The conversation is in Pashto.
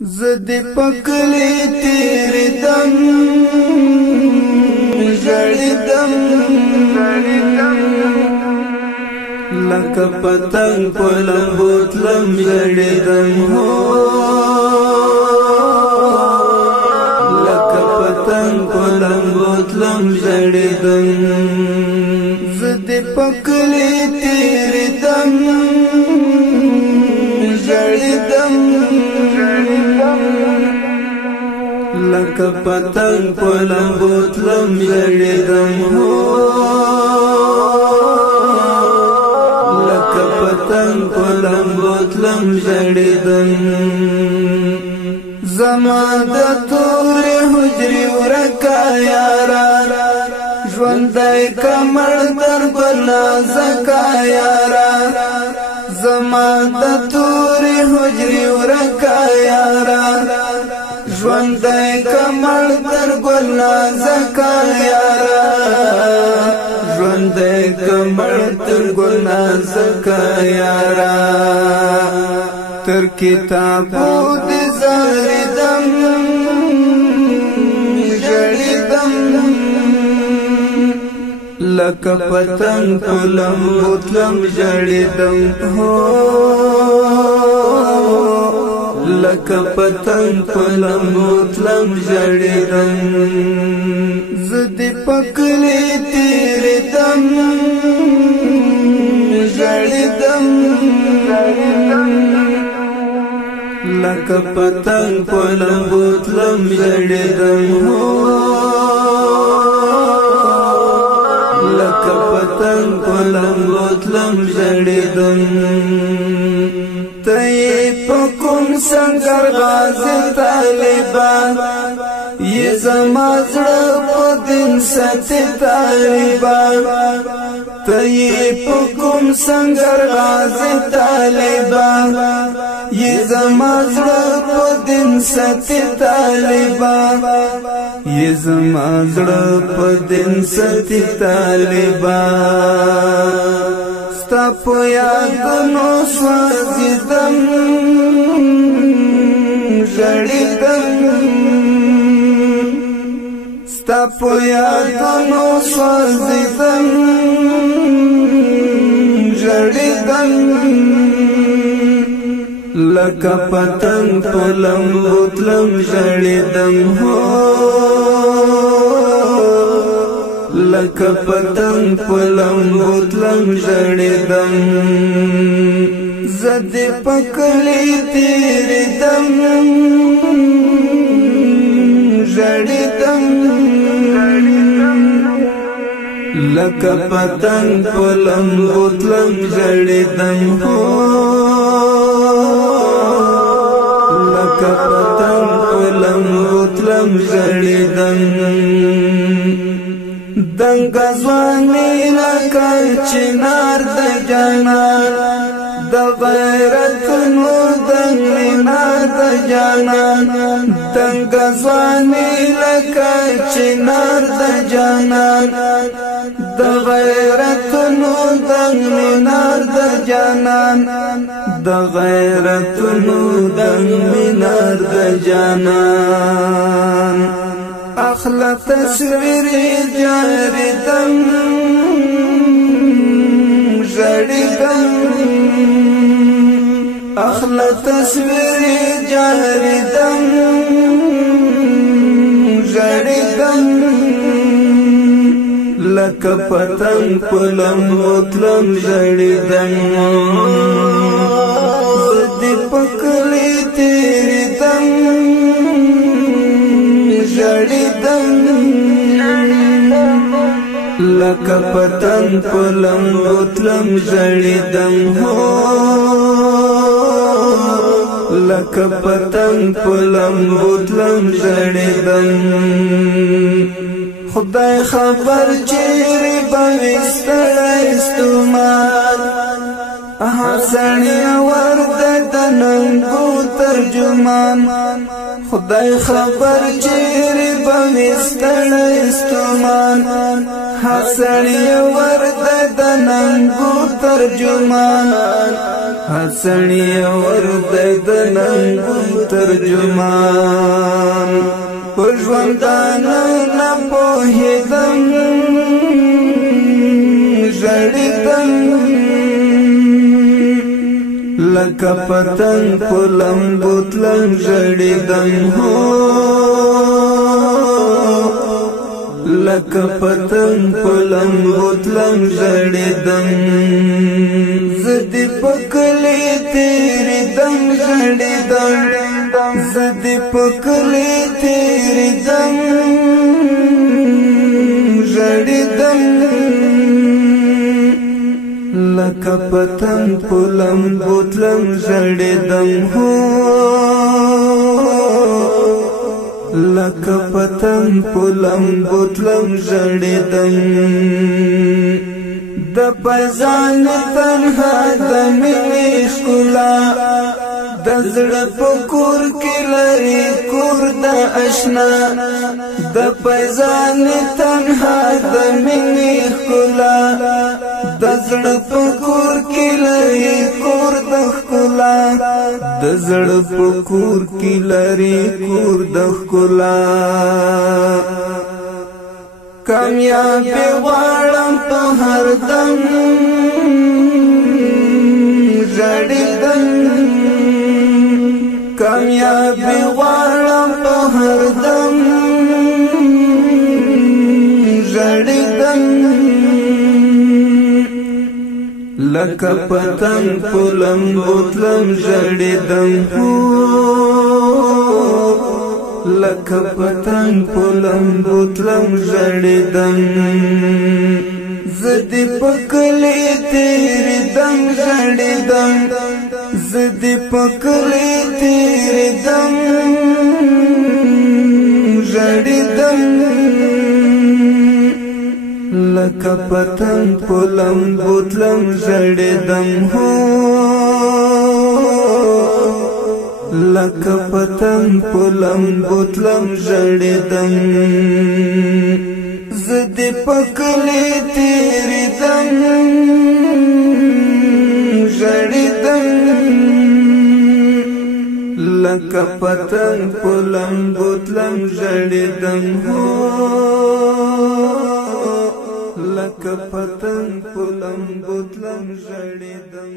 زدی پکلی تیری دم جڑی دم لکه پتنگ پلم بوتلم جڑی دم ہو لکه پتنگ پلم بوتلم جڑی دم زدی پکلی تیری دم جڑی دم لکه پتنگ پلم بوتلم جڑی دم ہو لکه پتنگ پلم بوتلم جڑی دم زما د تورې حجرې ورکا یارا ژوندی کمر در ګل زکا یارا زما د تورې حجرې ورکا یارا ژوندی کمر در ګل زکا یارا ژوندی کمر در ګل زکا یارا تر کتابو د زاریدم جړیدم لکه پتنګ پلم بوتلم جړیدم هو لکه پتنګ پلم بوتلم جړیدم زدی پکلی تیری دم جړیدم لکه پتنګ پلم بوتلم جړیدم هو لکه پتنګ پلم بوتلم جړیدم ته په کوم سنگر باز طالبان یہ زما زړه په دین ساتي طالبان ته په کوم سنگر باز طالبان یہ زما زړه په دین ساتي طالبان یہ زما زړه په دین ساتي طالبان ستا په یادونو سوځیدم ژړیدم ستا په یادونو سوځیدم ژړیدم لکه پتنګ پلم بوتلم جړیدم هو لکه پتنګ پلم بوتلم جړیدم زدی پکلی تیری دم جړیدم لکه پتنګ پلم بوتلم جړیدم هو لکه پتنګ پلم بوتلم جړیدم دنګ ځواني لکه چنار د جانان د غیرت نور دنګ مینار د جانان دنګ ځواني لکه چنار د جانان د غیرت نور دنګ مینار د جانان د غیرت نور دنګ مینار د جانان اخلا تصویر جاریدم جړیدم اخلا تصویر جاریدم جړیدم لکه پتنګ پلم بوتلم جړیدم زدی پکلی تیری دم جړیدم لکه پتنګ پلم بوتلم جړیدم هو لکه پتنګ پلم بوتلم جړیدم خدای خبر چیرې به ستړی ستومان حسنی ورد دننگو ترجمان خدای خبر چیرې بوستړ استمان حسنی ورد دننگو ترجمان حسنی ورد دننگو ترجمان پژوندانه نه پوهېدم ژړېدم لکه پتنګ په لمبو تلم ژړېدم هو لکه پتنګ په لمبو تلم ژړېدم زه دې په کلي تېرېدم ژړېدم زه دې په کلي تېرېدم ژړېدم لکه پتنګ په لمبو تلم ژړېدم هو لکه پتنګ په لمبو تلم ژړېدم د پزان تنها د مینې ښکلا د زړه په کور کې لري کور د اشنا د پزان تنها د مینې ښکلا د زړه په کور کې لري کور د ښکلا د زړه په کور کې لري کور د ښکلا کامیابی غواړم په هر دم ژړېدم کامیابی غواړم په هر دم ژړېدم لکه پتنګ په لمبو تلم ژړېدم لکه پتنګ په لمبو تلم ژړېدم زه دې په کلي تېرېدم ژړېدم زه دې په کلي تېرېدم ژړېدم لکه پتنګ په لمبو تلم ژړېدم هو لکه پتنګ په لمبو تلم ژړېدم زه دې په کلي تېرېدم ژړېدم لکه پتنګ په لمبو تلم ژړېدم هو لکه پتنګ په لمبو تلم ژړېدم